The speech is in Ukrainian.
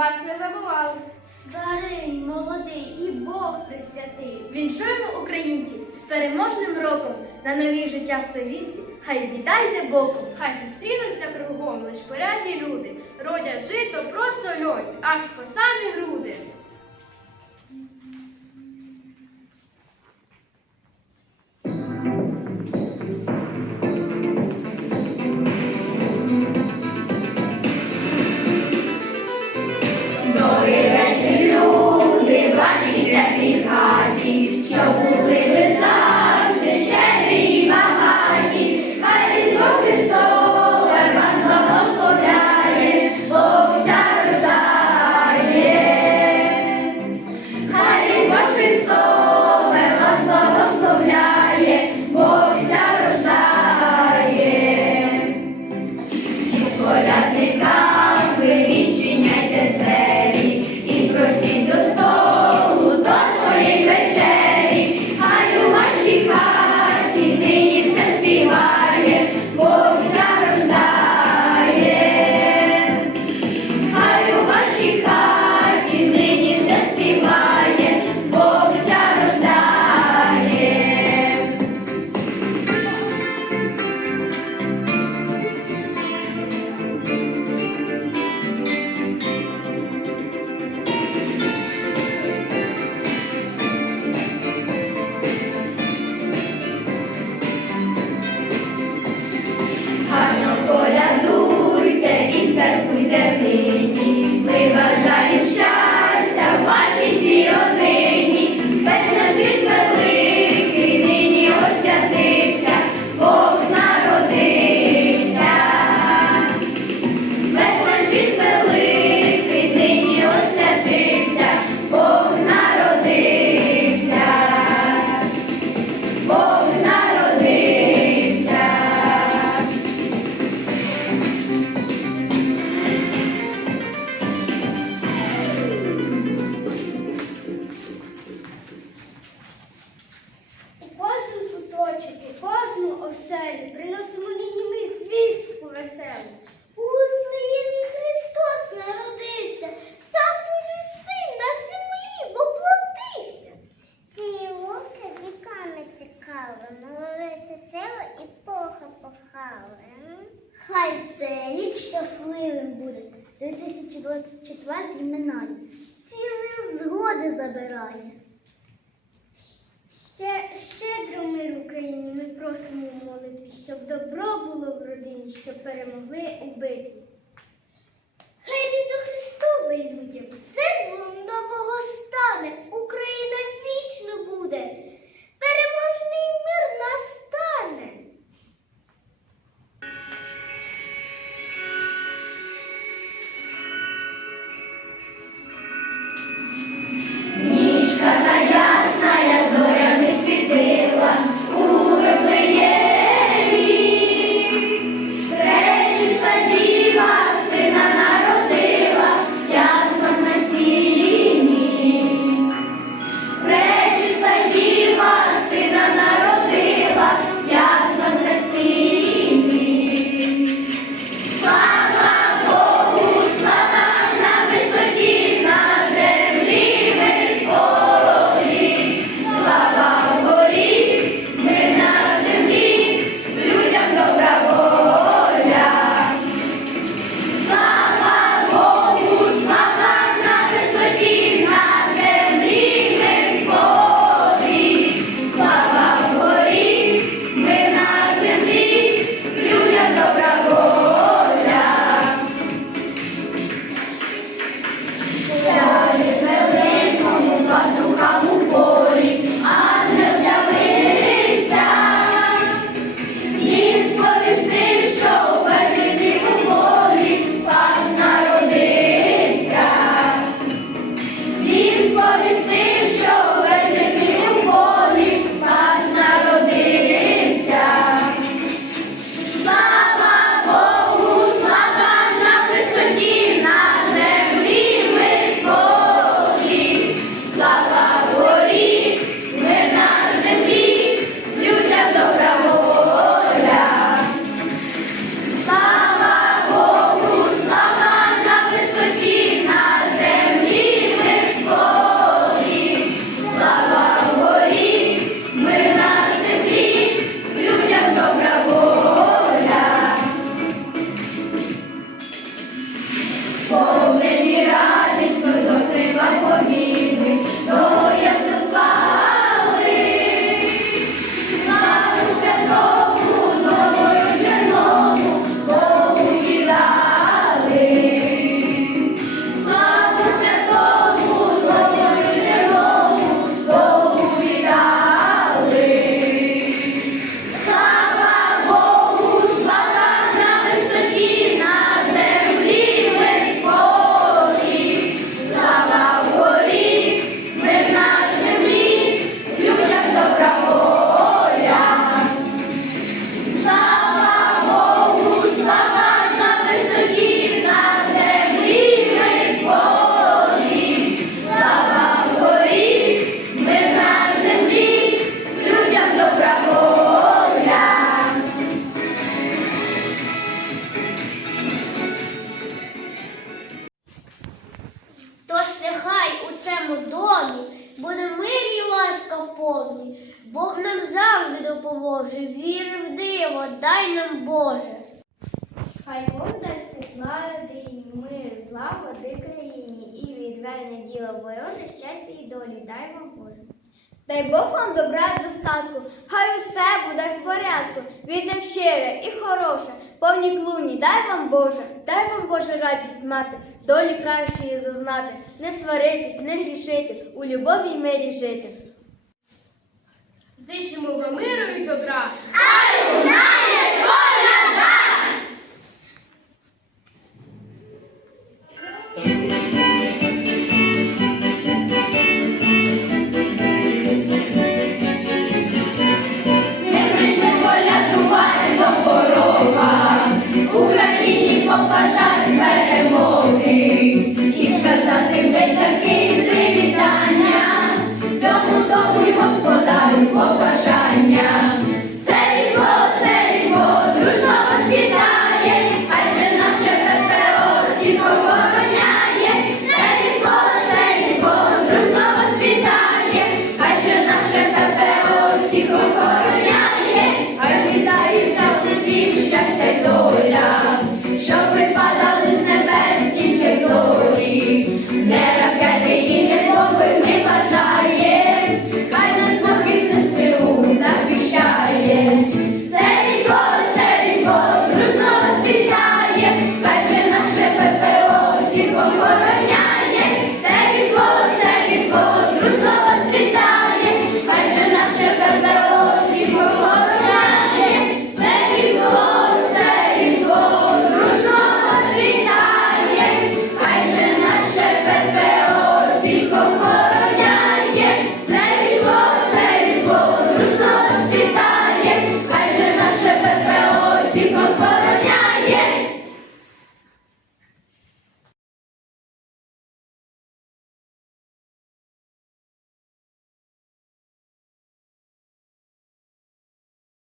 вас не забували. Старий, молодий і Бог присвятив. Віншуємо українці з переможним роком на новій життя столітці. Хай вітайте боком. Хай зустрінуться кругом лиш порядні люди. Родять жито просто льонь, аж по самі груди. Цікаві, молилися сила і поха похали. Хай цей рік щасливим буде. 2024 минає. Всі згоди забирає. Ще щедро мир в Україні ми просимо у молитві, щоб добро було в родині, щоб перемогли у битві. Хай Різдво Христове людям, символом нового стане, Україна вічно буде, переможний мир настане. Боже, віри в диво, дай нам Боже. Хай Бог дасть тепла родині, миру, злагоди країні і відверне діло Боже, щастя і долі, дай вам Боже. Дай Бог вам добра достатку, хай усе буде в порядку, віте щире і хороше, повні клуні, дай вам Боже, дай вам Боже радість мати, долі кращої зазнати, не сваритись, не грішити, у любові й мирі жити. Зичимо вам миру і добра. You.